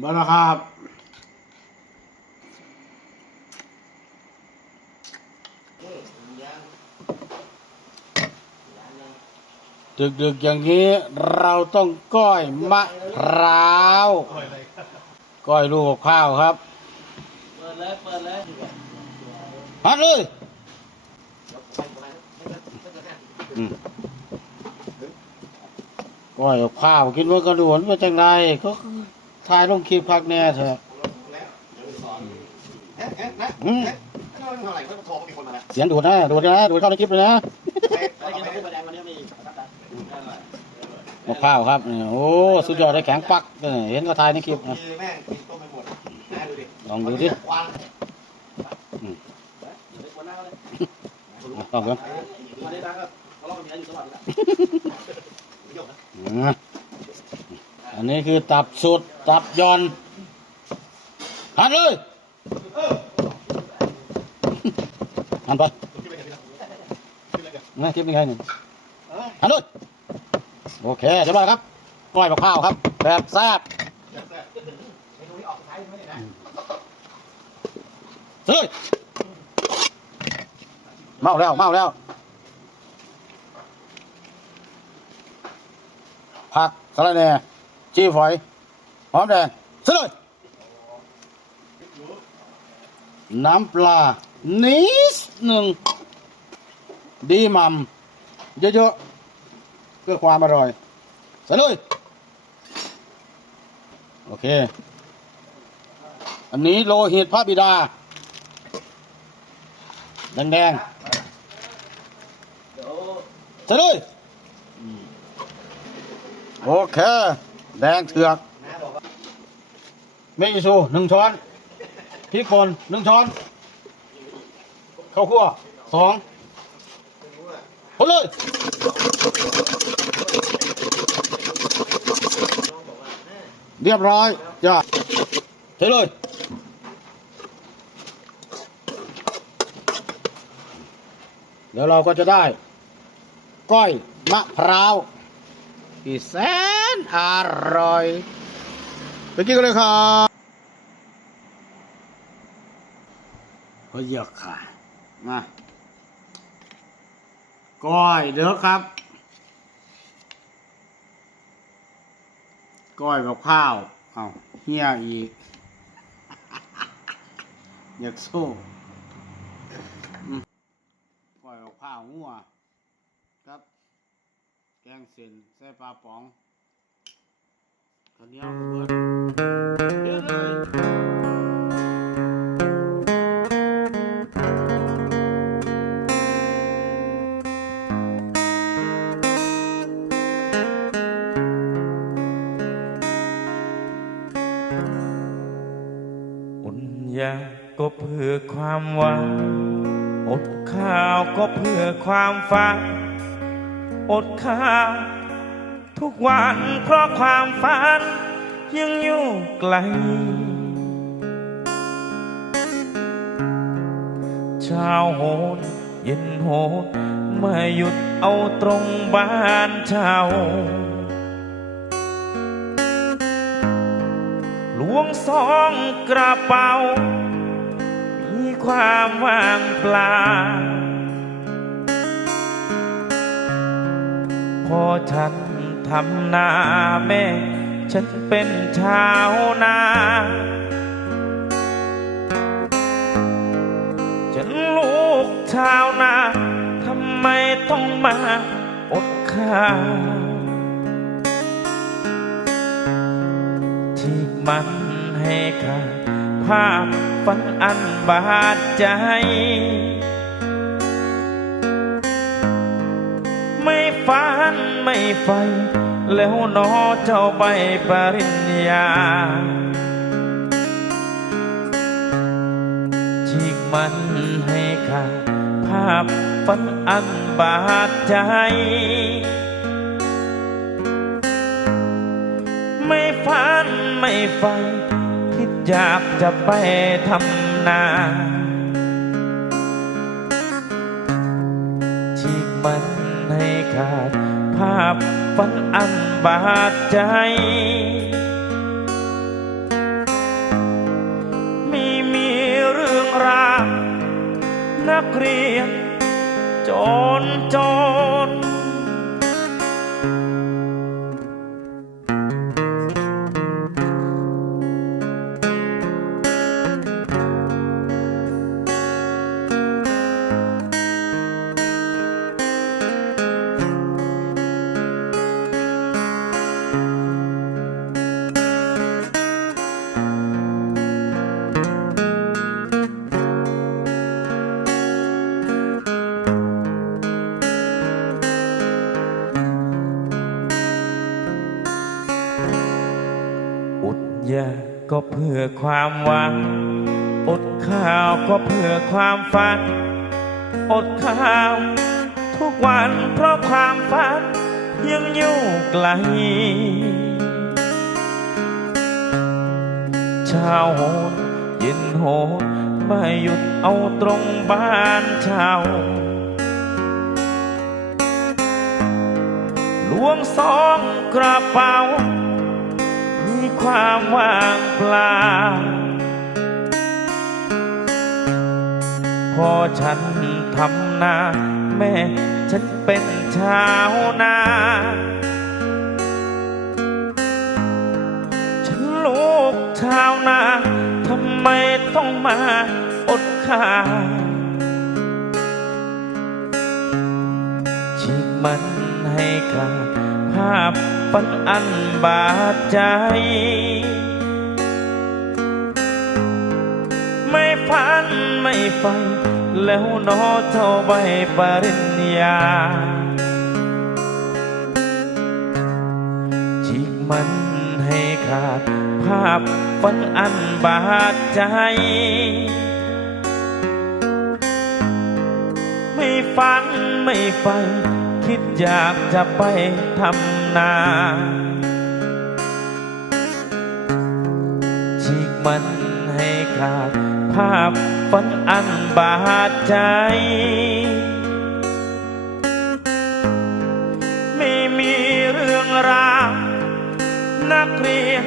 มาแล้วครับดึกๆอย่างนี้เราต้องก้อยมะพร้าว ก้อยลูกกับข้าวครับ เปิดเลย เปิดเลยฮัดเลยก้อยกับข้าวกินว่ากระดูนว่าจังไรก็ ถ่ายลงคลิปพักแน่เถอะอืมเสียงดูดนะดูดนะดูดเข้าในคลิปเลยนะได้กินข้าวแดงวันนี้มีมะพร้าวครับนี่โอ้สุดยอดเลยแข็งปักเออเห็นก็ถ่ายในคลิปนะแม่งกินต้มไปหมดน่าดูดิลองดูดิควันวันหน้าเลยลองดูวันนี้นะครับเราลองมีอะไรอยู่ตลอดเลยอืมอันนี้คือตับสุด ตับย่อนหันเลยหันไปนะคลิปนี้ไงหนึ่งหันเลยโอเคเรียบร้อยครับก้อยมะพร้าวครับ แบบแซ่บเฮ้ยเมาแล้วเมาแล้วผักสะระแหน่จี้ฝอย หอมแดงเสร็จเลย น้ำปลา นิดหนึ่ง ดีมัมเยอะๆ เพื่อความอร่อยใส่เลย โอเค อันนี้โลหิตพระบิดา แดงๆใส่เลย โอเค แดงเถือก เมยิซูหนึ่งช้อนพริกป่นหนึ่งช้อนข้าวคั่วสองคนเลยเรียบร้อยจ้าเทเลยเดี๋ยวเราก็จะได้ ก้อยมะพร้าวที่แสนอร่อย ไปกินกันเลยครับ ก็เยอะค่ะมาก้อยเด้อครับ ก้อยกับข้าว เอาเฮียอีก อยากสู้อืมก้อยกับข้าวงัวครับ แกงเส้นใส่ปลาป๋องข้าวเหนียวเบิดเยอะเลย อุ่นยาก็เพื่อความหวังอดข้าวก็เพื่อความฝันอดข้าวทุกวันเพราะความฝันยังอยู่ไกล เช้าโหนเย็นโหนไม่หยุดเอาตรงบ้านเช่า ลวงสองกระเป๋า มีความว่างเปล่า พอฉันทำนาแม่ ฉันเป็นชาวนา ฉันลูกชาวนา ทำไมต้องมาอดข้าว มันให้ค่าภาพฝันอันบาดใจ ไม่ฝันไม่ไฟ แล้วนอเจ้าใบปริญญาฉีกมันให้ค่าภาพฝันอันบาดใจ ไม่ฟัง คิดอยากจะไปทำนาฉีกมันให้ขาด ภาพฝันอันบาดใจ มีมีเรื่องราวนักเรียนจนจน ก็เพื่อความหวัง อดข้าวก็เพื่อความฝัน อดข้าวทุกวันเพราะความฝันยังอยู่ไกล เช้าโหดเย็นโหดไม่หยุดเอาตรงบ้านเช่าหลวงสองกระเป๋า ความว่างเปล่า พอฉันทำนา แม่ฉันเป็นชาวนา ฉันลูกชาวนาทำไมต้องมาอดข้าฉีกมันให้ขาดาพฝันอันบาดใจ ไม่ฝันไม่ไฟแล้วนอเท่าใบปริญญาฉีกมันให้ขาด ภาพฝันอันบาดใจไม่ฝันไม่ไฟ คิดอยากจะไปทำนา ฉีกมันให้ขาด ภาพฝันอันบาดใจ ไม่มีเรื่องราวนักเรียน